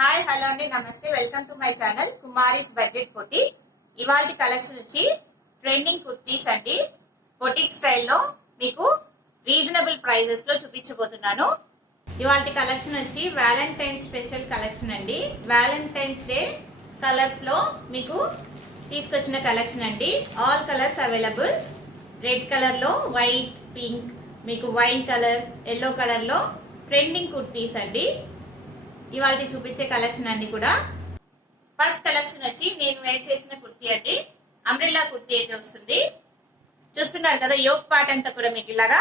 Hi hello అండి, నమస్తే. Welcome to my channel Kumari's budget కోటి. ఇవాల్టి కలెక్షన్ వచ్చి ట్రెండింగ్ కుర్తీస్ అండి. బొటిక్ స్టైల్లో మీకు రీజనబుల్ ప్రైజెస్ లో చూపించబోతున్నాను. ఇవాల్టి కలెక్షన్ వచ్చి వ్యాలంటైన్స్ స్పెషల్ కలెక్షన్ అండి. వ్యాలంటైన్స్ డే కలర్స్ లో మీకు తీసుకొచ్చిన కలెక్షన్ అండి. All colours available. Red colour లో, వైట్, పింక్, మీకు వైన్ కలర్, ఎల్లో కలర్ లో ట్రెండింగ్ కుర్తీస్ అండి. ఇవాళ చూపించే కలెక్షన్ అన్ని కూడా. ఫస్ట్ కలెక్షన్ వచ్చి నేను వేర్ చేసిన కుర్తీ అండి. అంబ్రెల్లా కుర్తీ అయితే వస్తుంది. చూస్తున్నారు కదా, యోక్ పార్ట్ అంతా కూడా మీకు ఇలాగా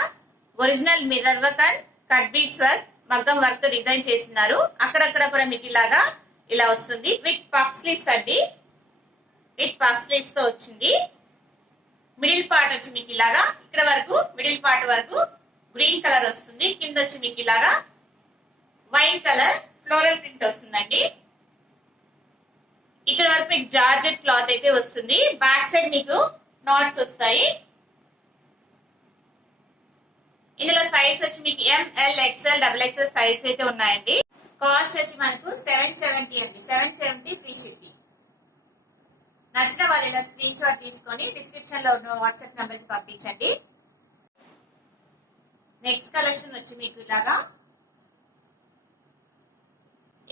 original mirror work and cut beads work, మగ్గం వర్క్ తో డిజైన్ చేస్తున్నారు. అక్కడక్కడ కూడా మీకు ఇలాగా ఇలా వస్తుంది. విత్ పఫ్ స్లీవ్స్ అండి. విత్ పఫ్ స్లీవ్స్ తో వచ్చింది. మిడిల్ పార్ట్ వచ్చి మీకు ఇలాగా ఇక్కడ వరకు, మిడిల్ పార్ట్ వరకు గ్రీన్ కలర్ వస్తుంది. కింద వచ్చి మీకు ఇలాగా వైన్ కలర్ ఫ్లోరల్ ప్రింట్ వస్తుందండి. ఇక్కడ వరకు మీకు జార్జెట్ క్లాత్ అయితే వస్తుంది. బ్యాక్ సైడ్ మీకు నాట్స్ వస్తాయి. ఇందులో సైజ్ వచ్చి మీకు ML, XL, double XL size అయితే ఉన్నాయండి. కాస్ట్ వచ్చి మనకు 770 అండి. 770 ఫ్రీ షిప్పింగ్. నచ్చిన వాళ్ళు ఇలా స్క్రీన్ షాట్ తీసుకొని డిస్క్రిప్షన్ లో ఉన్న వాట్సాప్ నెంబర్ కి పంపించండి. నెక్స్ట్ కలెక్షన్ వచ్చి మీకు ఇలాగా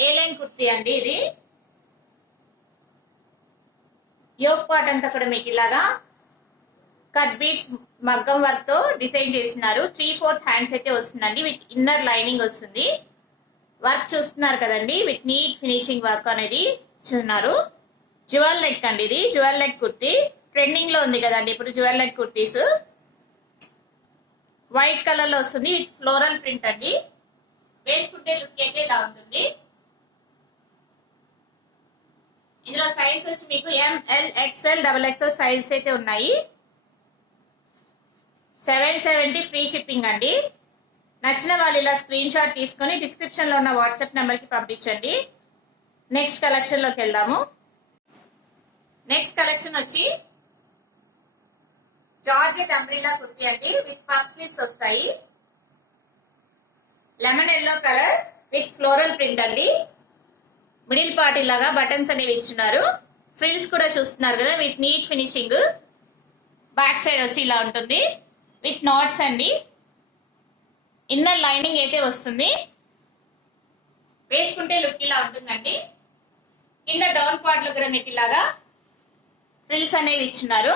ఏ లైన్ కుర్తీ అండి. ఇది యోక్ పార్ట్ అంతా కూడా మీకు ఇలాగా కట్ బీడ్స్ మగ్గం వర్క్ తో డిజైన్ చేస్తున్నారు. 3/4 హ్యాండ్స్ అయితే వస్తుందండి. విత్ ఇన్నర్ లైనింగ్ వస్తుంది. వర్క్ చూస్తున్నారు కదండి, విత్ నీట్ ఫినిషింగ్ వర్క్ అనేది ఇస్తున్నారు. జ్యువెల్ నెక్ అండి. ఇది జ్యువెల్ నెక్ కుర్తీ ట్రెండింగ్ లో ఉంది కదండి ఇప్పుడు jewel neck kurtis. White colour లో వస్తుంది విత్ ఫ్లోరల్ ప్రింట్ అండి. వేసుకుంటే లుక్ అయితే ఇలా ఉంటుంది. ఇందులో సైజ్ వచ్చి మీకు ML, XL, double XL size అయితే ఉన్నాయి. 770 ఫ్రీ షిప్పింగ్ అండి. నచ్చిన వాళ్ళు ఇలా స్క్రీన్ షాట్ తీసుకొని డిస్క్రిప్షన్ లో ఉన్న వాట్సాప్ నెంబర్ కి పంపించండి. నెక్స్ట్ కలెక్షన్ లోకి వెళ్దాము. నెక్స్ట్ కలెక్షన్ వచ్చి జార్జెట్ అంబ్రెల్లా కుర్తీ అండి. విత్ పఫ్ స్లీవ్స్ వస్తాయి. Lemon yellow colour with floral print అండి. మిడిల్ పార్ట్ ఇలాగా బటన్స్ అనేవి ఇచ్చున్నారు. ఫ్రిల్స్ కూడా చూస్తున్నారు కదా, with neat finishing. Back side వచ్చి ఇలా ఉంటుంది విత్ నాట్స్ అండి. ఇన్నర్ లైనింగ్ అయితే వస్తుంది. వేసుకుంటే లుక్ ఇలా ఉంటుందండి. కింద డౌన్ పార్ట్ లో కూడా మీకు ఇలాగా ఫ్రిల్స్ అనేవి ఇచ్చున్నారు.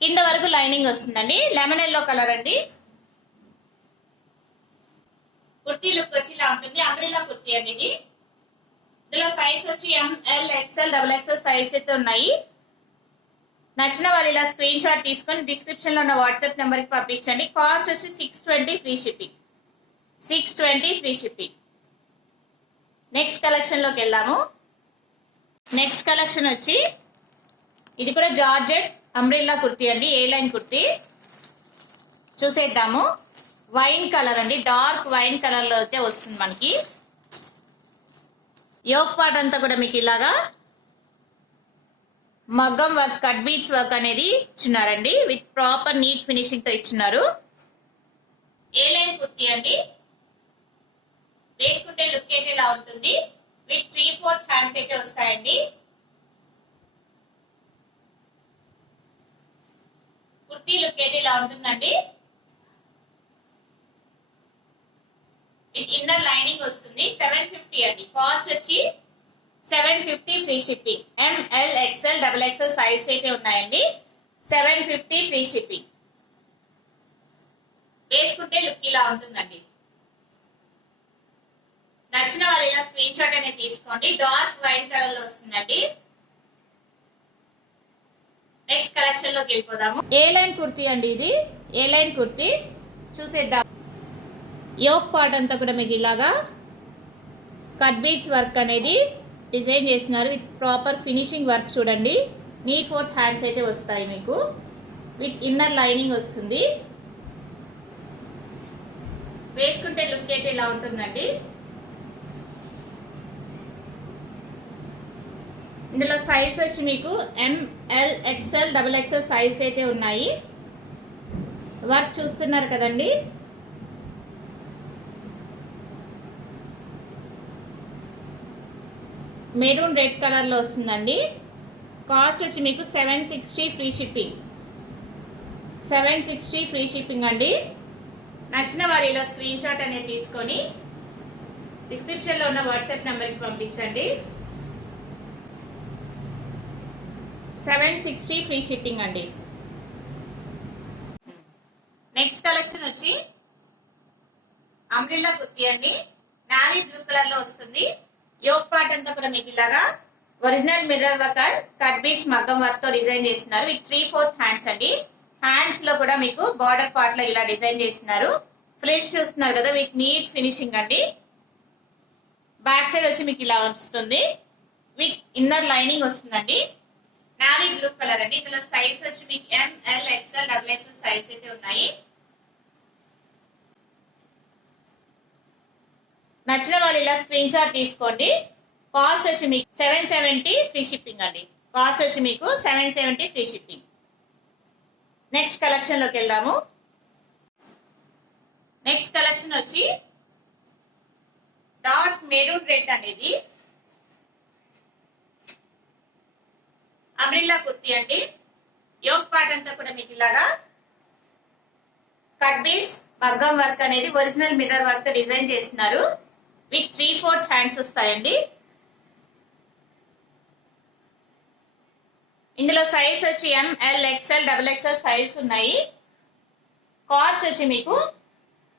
కింద వరకు లైనింగ్ వస్తుందండి. లెమన్ ఎల్లో కలర్ అండి. కుర్తీ లుక్ వచ్చి ఇలా ఉంటుంది. అంబ్రెల్లా కుర్తీ అండి ఇది. ఇందులో సైజ్ వచ్చి ML, XL, double XL size అయితే ఉన్నాయి. నచ్చిన వాళ్ళు ఇలా స్క్రీన్ షాట్ తీసుకొని డిస్క్రిప్షన్ లో ఉన్న వాట్సాప్ నెంబర్ కి పంపించండి. కాస్ట్ వచ్చి 620 free shipping. 620 free shipping. Next collection లోకి వెళ్దాము. నెక్స్ట్ కలెక్షన్ వచ్చి ఇది కూడా జార్జెట్ అంబ్రెల్లా కుర్తీ అండి. ఏ లైన్ కుర్తీ చూసేద్దాము. వైన్ కలర్ అండి. డార్క్ వైన్ కలర్ లో అయితే వస్తుంది మనకి. యోక్ పార్ట్ అంతా కూడా మీకు ఇలాగా మగ్గం వర్క్, కట్ బీడ్స్ వర్క్ అనేది ఇచ్చున్నారండి. విత్ ప్రాపర్ నీట్ ఫినిషింగ్ తో ఇచ్చున్నారు. ఏ లైన్ కుర్తీ అండి. వేసుకుంటే లుక్ అయితే ఇలా ఉంటుంది. విత్ 3/4 హ్యాండ్స్ అయితే వస్తాయండి. కుర్తీ లుక్ అయితే ఇలా ఉంటుందండి. విత్ ఇన్నర్ లైనింగ్ వస్తుంది. 750 అండి. కాస్ట్ వచ్చి 750 free shipping. ML, XL, double XL size అయితే ఉన్నాయండి. 750 ఫ్రీ షిప్పింగ్. వేసుకుంటే లుక్ ఇలా ఉంటుందండి. నచ్చిన వాళ్ళు ఇలా స్క్రీన్ షాట్ అనేది తీసుకోండి. డార్క్ వైన్ కలర్ లో వస్తుందండి. నెక్స్ట్ కలెక్షన్ లోకి వెళ్ళిపోదాము. ఏ లైన్ కుర్తీ అండి. ఇది ఏ లైన్ కుర్తీ చూసేద్దాం. యోక్ పార్ట్ అంతా కూడా మీకు ఇలాగా కట్ బీడ్స్ వర్క్ అనేది డిజైన్ చేస్తున్నారు. విత్ ప్రాపర్ ఫినిషింగ్ వర్క్ చూడండి. నీట్ 4 హ్యాండ్స్ అయితే వస్తాయి మీకు. విత్ ఇన్నర్ లైనింగ్ వస్తుంది. వేసుకుంటే లుక్ అయితే ఇలా ఉంటుందండి. ఇందులో సైజ్ వచ్చి మీకు ML, XL, double XL size అయితే ఉన్నాయి. వర్క్ చూస్తున్నారు కదండి. మెరూన్ రెడ్ కలర్లో వస్తుందండి. కాస్ట్ వచ్చి మీకు 760 ఫ్రీ షిప్పింగ్. 760 ఫ్రీ షిప్పింగ్ అండి. నచ్చిన వారు ఇలా స్క్రీన్ షాట్ అనేది తీసుకొని డిస్క్రిప్షన్లో ఉన్న వాట్సాప్ నెంబర్కి పంపించండి. 760 ఫ్రీ షిప్పింగ్ అండి. నెక్స్ట్ కలెక్షన్ వచ్చి అంబ్రిల్లా కుర్తీ అండి. నావీ బ్లూ కలర్ లో వస్తుంది. యోక్ పార్ట్ అంతా కూడా మీకు ఇలాగా original mirror work cut beads మగ్గం వర్క్ తో డిజైన్ చేస్తున్నారు. విత్ 3/4 హ్యాండ్స్ అండి. హ్యాండ్స్ లో కూడా మీకు బార్డర్ పార్ట్ లో ఇలా డిజైన్ చేస్తున్నారు. ఫ్లిట్స్ చూస్తున్నారు కదా, విత్ నీట్ ఫినిషింగ్ అండి. బ్యాక్ సైడ్ వచ్చి మీకు ఇలా వస్తుంది. విత్ ఇన్నర్ లైనింగ్ వస్తుందండి. నావీ బ్లూ కలర్ అండి. ఇందులో సైజ్ వచ్చి మీకు ML XL XXL సైజ్ అయితే ఉన్నాయి. నచ్చిన వాళ్ళు ఇలా స్క్రీన్ షాట్ తీసుకోండి. కాస్ట్ వచ్చి మీకు 770 ఫ్రీ షిప్పింగ్ అండి. కాస్ట్ వచ్చి మీకు 770 ఫ్రీ షిప్పింగ్. నెక్స్ట్ కలెక్షన్ లోకి వెళ్దాము. నెక్స్ట్ కలెక్షన్ వచ్చి డార్క్ మెరూన్ రెడ్ అనేది అంబ్రిల్లా కుర్తీ అండి. యోక్ పార్ట్ అంతా కూడా మీకు ఇలాగా కట్ బీడ్స్ మగ్గం వర్క్ అనేది ఒరిజినల్ మిర్రర్ వర్క్ డిజైన్ చేస్తున్నారు. విత్ 3/4 హ్యాండ్స్ వస్తాయండి. ఇందులో సైజ్ వచ్చి ML XL XXL సైజ్ ఉన్నాయి. కాస్ట్ వచ్చి మీకు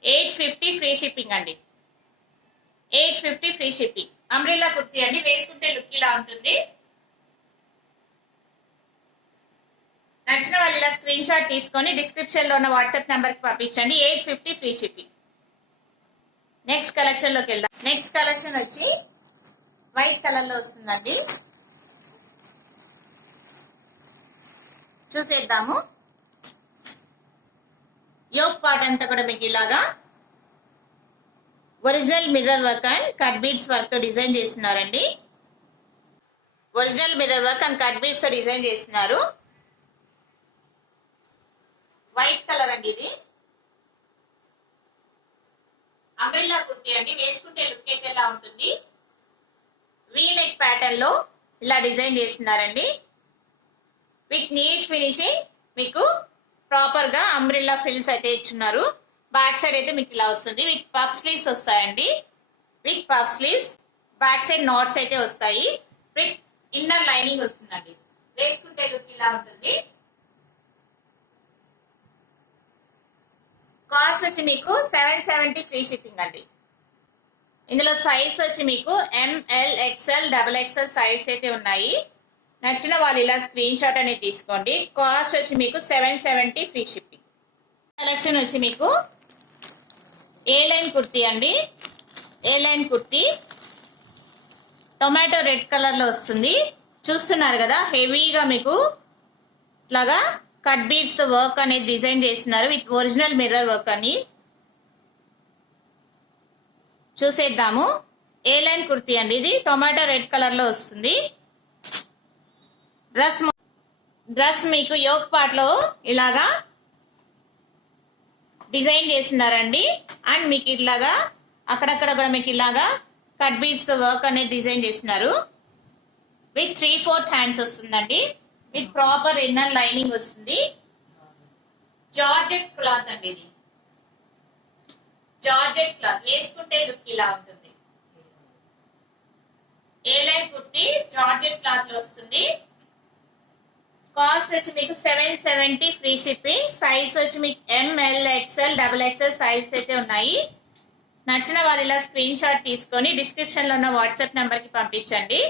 850 ఫ్రీ షిప్పింగ్ అండి. 850 ఫ్రీ షిప్పింగ్. అంబ్రిల్లా కుర్తీ అండి. వేసుకుంటే లుక్ ఇలా ఉంటుంది. నచ్చిన వాళ్ళు ఇలా స్క్రీన్ షాట్ తీసుకొని డిస్క్రిప్షన్ లో ఉన్న వాట్సాప్ నెంబర్ కి పంపించండి. 850 ఫ్రీ షిప్పింగ్. నెక్స్ట్ కలెక్షన్ లోకి వెళ్దాం. నెక్స్ట్ కలెక్షన్ వచ్చి వైట్ కలర్ లో వస్తుందండి. చూసేద్దాము. యోక్ పార్ట్ అంతా కూడా మీకు ఇలాగా original mirror work and cut beads work తో డిజైన్ చేస్తున్నారండి. Original mirror work and cut beads తో డిజైన్ చేస్తున్నారు. వైట్ కలర్ అండి. ఇది అంబ్రిల్లా కుర్తీ అండి. వేసుకుంటే లుక్ అయితే ఎలా ఉంటుంది. వీ నెక్ ప్యాటర్న్ లో ఇలా డిజైన్ చేస్తున్నారండి. With neat finishing. మీకు ప్రాపర్ గా అంబ్రిల్లా ఫ్రిల్స్ అయితే ఇచ్చున్నారు. బ్యాక్ సైడ్ అయితే మీకు ఇలా వస్తుంది. విత్ పఫ్ స్లీవ్స్ వస్తాయండి. With puff sleeves. Back side knots అయితే వస్తాయి. విత్ ఇన్నర్ లైనింగ్ వస్తుందండి. వేసుకుంటే లుక్ ఇలా ఉంటుంది. కాస్ట్ వచ్చి మీకు 770 ఫ్రీ షిప్పింగ్ అండి. ఇందులో సైజ్ వచ్చి మీకు ML XL XXL సైజ్ అయితే ఉన్నాయి. నచ్చిన వాళ్ళు ఇలా స్క్రీన్ షాట్ అనేది తీసుకోండి. కాస్ట్ వచ్చి మీకు 770 ఫ్రీ షిప్పింగ్. కలెక్షన్ వచ్చి మీకు ఏ లైన్ కుర్తీ అండి. A line kurti tomato red colour లో వస్తుంది. చూస్తున్నారు కదా, హెవీగా మీకు ఇట్లాగా కట్ బీడ్స్ తో వర్క్ అనేది డిజైన్ చేస్తున్నారు. విత్ ఒరిజినల్ మిర్రర్ వర్క్ అని. చూసేద్దాము. ఏ లైన్ కుర్తీ అండి. ఇది టొమాటో రెడ్ కలర్ లో వస్తుంది. డ్రెస్ మీకు యోక్ పార్ట్ లో ఇలాగా డిజైన్ చేస్తున్నారండి. అండ్ మీకు ఇట్లాగా అక్కడక్కడ కూడా మీకు ఇలాగా కట్ బీడ్స్ తో వర్క్ అనేది డిజైన్ చేస్తున్నారు. విత్ 3/4 హ్యాండ్స్ వస్తుందండి. విత్ ప్రాపర్ ఇన్నర్ లైనింగ్ వస్తుంది. జార్జెట్ క్లాత్ అండి. ఇది జార్జెట్ క్లాత్. వేసుకుంటే లుక్ ఇలా ఉంటుంది. ఏ లైన్ కుర్తీ జార్జెట్ క్లాత్ లో వస్తుంది. కాస్ట్ వచ్చి మీకు 770 ఫ్రీ షిప్పింగ్. సైజ్ వచ్చి మీకు ML XL XXL సైజ్ అయితే ఉన్నాయి. నచ్చిన వాళ్ళు ఇలా స్క్రీన్ షాట్ తీసుకొని డిస్క్రిప్షన్ లో ఉన్న వాట్సాప్ నెంబర్ కి పంపించండి.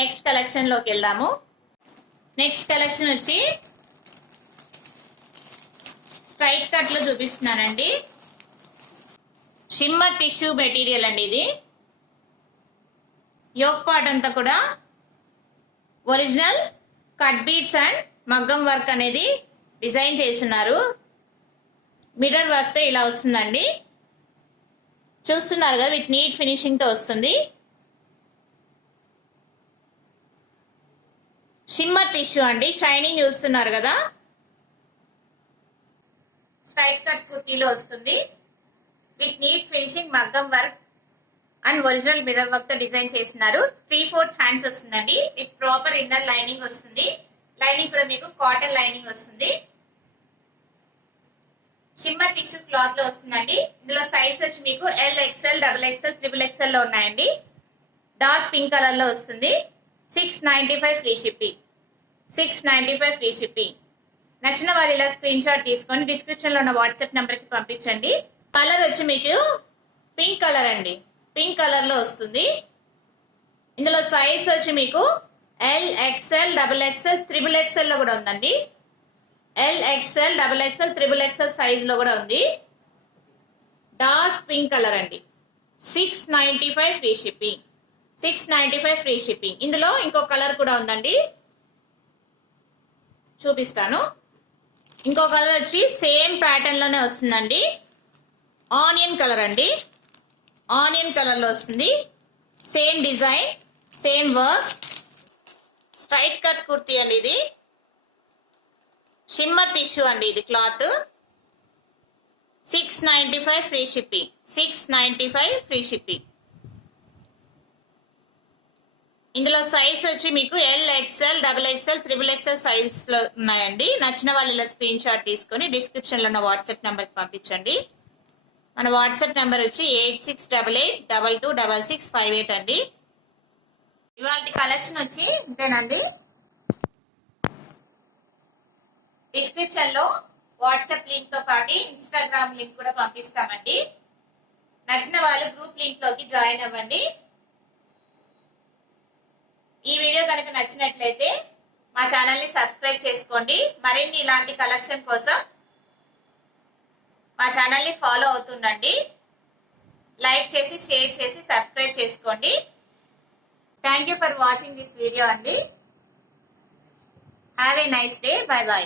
నెక్స్ట్ కలెక్షన్ లోకి వెళ్దాము. నెక్స్ట్ కలెక్షన్ వచ్చి స్ట్రైట్ కట్ లో చూపిస్తున్నానండి. షిమ్మర్ టిష్యూ మెటీరియల్ అండి. ఇది యోక్ పార్ట్ అంతా కూడా ఒరిజినల్ కట్ బీడ్స్ అండ్ మగ్గం వర్క్ అనేది డిజైన్ చేస్తున్నారు. మిర్రర్ వర్క్ తో ఇలా వస్తుందండి. చూస్తున్నారు కదా, విత్ నీట్ ఫినిషింగ్ తో వస్తుంది. షిమ్మర్ టిష్యూ అండి. షైనింగ్ చూస్తున్నారు కదా. స్ట్రైట్ కట్ కుర్తీలో వస్తుంది. విత్ నీట్ ఫినిషింగ్ మగ్గం work and original mirror work తో డిజైన్ చేస్తున్నారు. 3/4 హ్యాండ్స్ వస్తుందండి విత్ ప్రాపర్ ఇన్నర్ లైనింగ్ వస్తుంది. లైనింగ్ కూడా మీకు కాటన్ లైనింగ్ వస్తుంది. షిమ్మర్ టిష్యూ క్లాత్ లో వస్తుందండి. ఇందులో సైజ్ వచ్చి మీకు LXL, XXL, XXL లో ఉన్నాయండి. డార్క్ పింక్ కలర్ లో వస్తుంది. 695 ఫ్రీ షిప్పింగ్. 695 free shipping. నచ్చిన వాళ్ళు ఇలా స్క్రీన్ షాట్ తీసుకొని డిస్క్రిప్షన్ లో ఉన్న వాట్సాప్ నెంబర్ కి పంపించండి. కలర్ వచ్చి మీకు పింక్ కలర్ అండి. పింక్ కలర్ లో వస్తుంది. ఇందులో సైజ్ వచ్చి మీకు LXL, XXL, XXL లో కూడా ఉందండి. LXL, XXL, XXL సైజ్ లో కూడా ఉంది. డార్క్ పింక్ కలర్ అండి. 695 ఫ్రీ షిప్పింగ్. 695 free shipping. ఇందులో ఇంకో కలర్ కూడా ఉందండి, చూపిస్తాను. ఇంకో కలర్ వచ్చి సేమ్ ప్యాటర్న్ లోనే వస్తుందండి. ఆనియన్ కలర్ అండి. ఆనియన్ కలర్ లో వస్తుంది. Same design, same work. Straight cut kurti అండి ఇది. షిమ్మర్ టిష్యూ అండి ఇది cloth. 695 free shipping. 695 free shipping. ఇందులో సైజ్ వచ్చి మీకు LXL, XXL, XXL సైజ్ లో ఉన్నాయండి. నచ్చిన వాళ్ళు ఇలా స్క్రీన్ షాట్ తీసుకొని డిస్క్రిప్షన్ లో ఉన్న వాట్సాప్ నెంబర్ కి పంపించండి. మన వాట్సాప్ నెంబర్ వచ్చి 8688226658 అండి. ఇవాళ కలెక్షన్ వచ్చి ఇంతేనండి. డిస్క్రిప్షన్ లో వాట్సాప్ లింక్ తో పాటు ఇన్స్టాగ్రామ్ లింక్ కూడా పంపిస్తామండి. నచ్చిన వాళ్ళు గ్రూప్ లింక్ లోకి జాయిన్ అవ్వండి. ఈ వీడియో కనుక నచ్చినట్లయితే మా ఛానల్ ని సబ్స్క్రైబ్ చేసుకోండి. మరిన్ని ఇలాంటి కలెక్షన్ కోసం మా ఛానల్ ని ఫాలో అవుతుండండి. లైక్ చేసి, షేర్ చేసి, సబ్స్క్రైబ్ చేసుకోండి. Thank you for watching this video అండి. Have a nice day. Bye by.